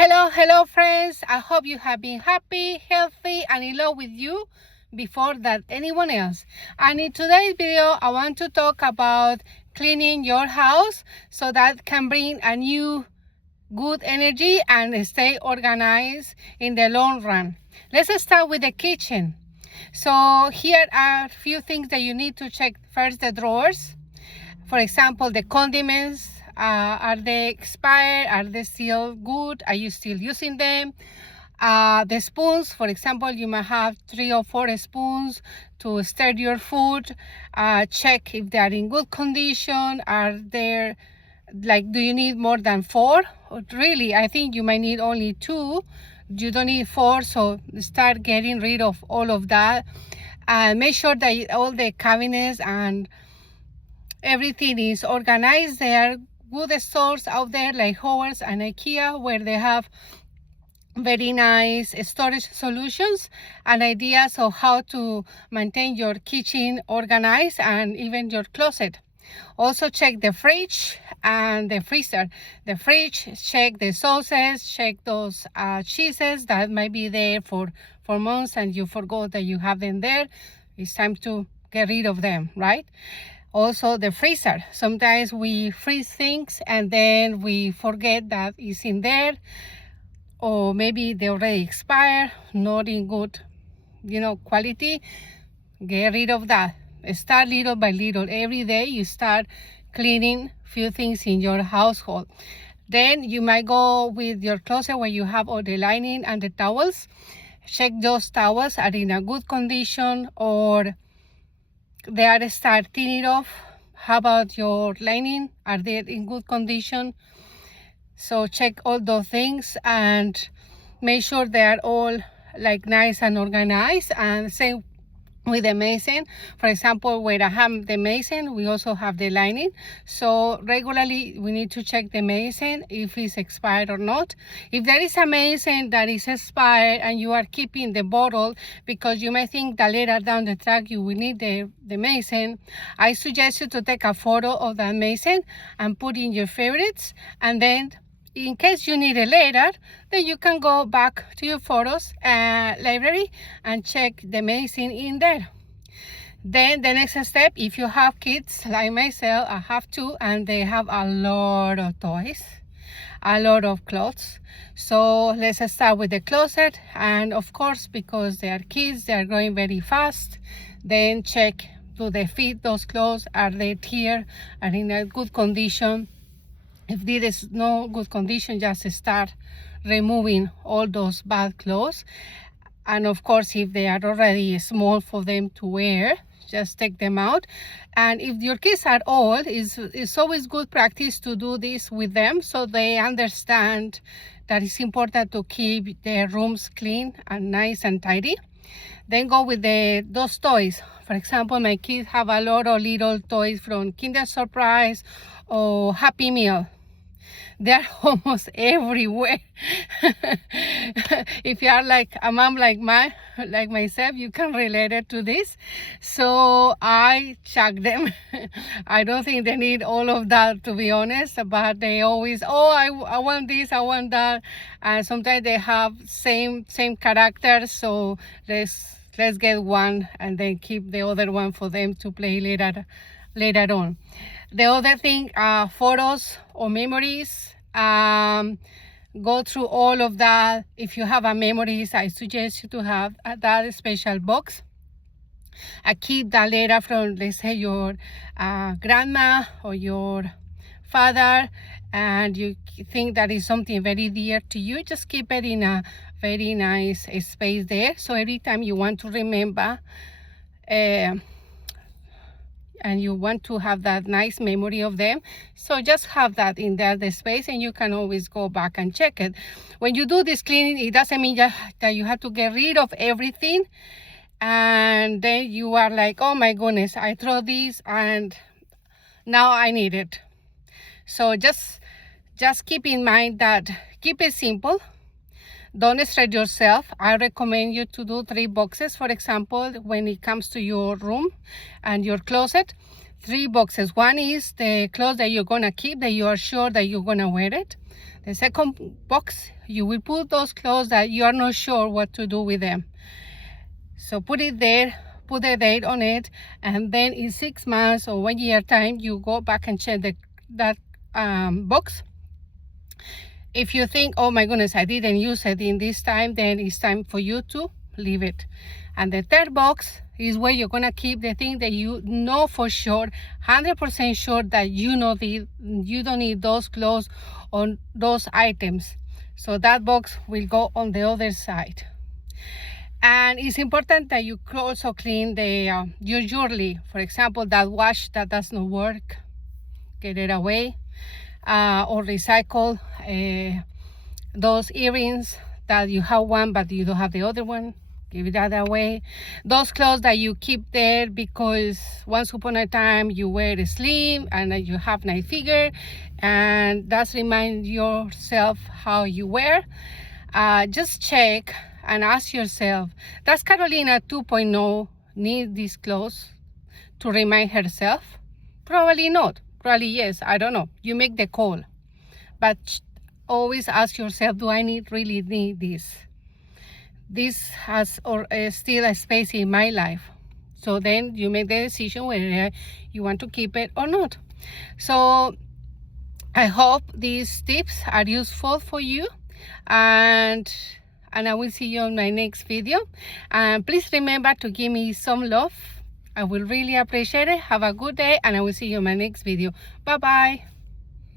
Hello friends. I hope you have been happy, healthy, and in love with you before that anyone else. And in today's video, I want to talk about cleaning your house so that can bring a new good energy and stay organized in the long run. Let's start with the kitchen. So here are a few things that you need to check. First, the drawers. For example, the condiments. Are they expired? Are they still good? Are you still using them? The spoons, for example, you might have 3 or 4 spoons to stir your food. Check if they are in good condition. Are there, do you need more than 4? Really, I think you might need only 2. You don't need 4, so start getting rid of all of that. Make sure that all the cabinets and everything is organized. There are good stores out there like Howard's and IKEA where they have very nice storage solutions and ideas of how to maintain your kitchen organized and even your closet. Also check the fridge and the freezer. The fridge, check the sauces, check those cheeses that might be there for months and you forgot that you have them there. It's time to get rid of them, right? Also the freezer. Sometimes we freeze things and then we forget that it's in there, or maybe they already expired, not in good, quality. Get rid of that. Start little by little. Every day you start cleaning few things in your household. Then you might go with your closet where you have all the lining and the towels. Check those towels are in a good condition or they are start thinning off. How about your lining? Are they in good condition? So check all those things and make sure they are all nice and organized. And same with the mason. For example, where I have the mason, we also have the lining. So regularly we need to check the mason if it's expired or not. If there is a mason that is expired and you are keeping the bottle because you may think that later down the track you will need the mason, I suggest you to take a photo of that mason and put in your favorites, and then in case you need it later, then you can go back to your photos library and check the mason in there. Then the next step, if you have kids like myself, I have 2 and they have a lot of toys, a lot of clothes. So let's start with the closet, and of course because they are kids, they are growing very fast. Then check, do they fit those clothes? Are they tear? Are in a good condition? If there is no good condition, just start removing all those bad clothes. And of course, if they are already small for them to wear, just take them out. And if your kids are old, it's always good practice to do this with them so they understand that it's important to keep their rooms clean and nice and tidy. Then go with those toys. For example, my kids have a lot of little toys from Kinder Surprise or Happy Meal. They're almost everywhere. If you are like a mom like myself, you can relate it to this. So I chuck them. I don't think they need all of that, to be honest, but they always, I want this, I want that. And sometimes they have same characters, so let's get one and then keep the other one for them to play later on. The other thing, photos or memories. Go through all of that. If you have a memories, I suggest you to have that special box. Keep that letter from, let's say, your grandma or your father, and you think that is something very dear to you, just keep it in a very nice space there. So every time you want to remember, and you want to have that nice memory of them, so just have that in there, the space, and you can always go back and check it. When you do this cleaning, it doesn't mean that you have to get rid of everything and then you are like, oh my goodness, I throw this and now I need it. So just keep in mind that keep it simple. Don't stress yourself. I recommend you to do 3 boxes, for example, when it comes to your room and your closet. 3 boxes. One is the clothes that you're gonna keep, that you are sure that you're gonna wear it. The second box, you will put those clothes that you are not sure what to do with them. So put it there, put a date on it, and then in 6 months or 1 year time, you go back and check that box. If you think, oh my goodness, I didn't use it in this time, then it's time for you to leave it. And the third box is where you're gonna keep the thing that you know for sure, 100% sure that you don't need those clothes or those items. So that box will go on the other side. And it's important that you also clean your jewelry. For example, that watch that does not work, get it away. Or recycle those earrings that you have one but you don't have the other one, give it that away. Those clothes that you keep there because once upon a time you were slim and you have nice figure, and that's remind yourself how you were. Just check and ask yourself, does Carolina 2.0 need these clothes to remind herself? Probably not. Probably yes, I don't know. You make the call. But always ask yourself, do I really need this? This has still a space in my life. So then you make the decision whether you want to keep it or not. So I hope these tips are useful for you. And I will see you on my next video. And please remember to give me some love. I will really appreciate it. Have a good day, and I will see you in my next video. Bye bye.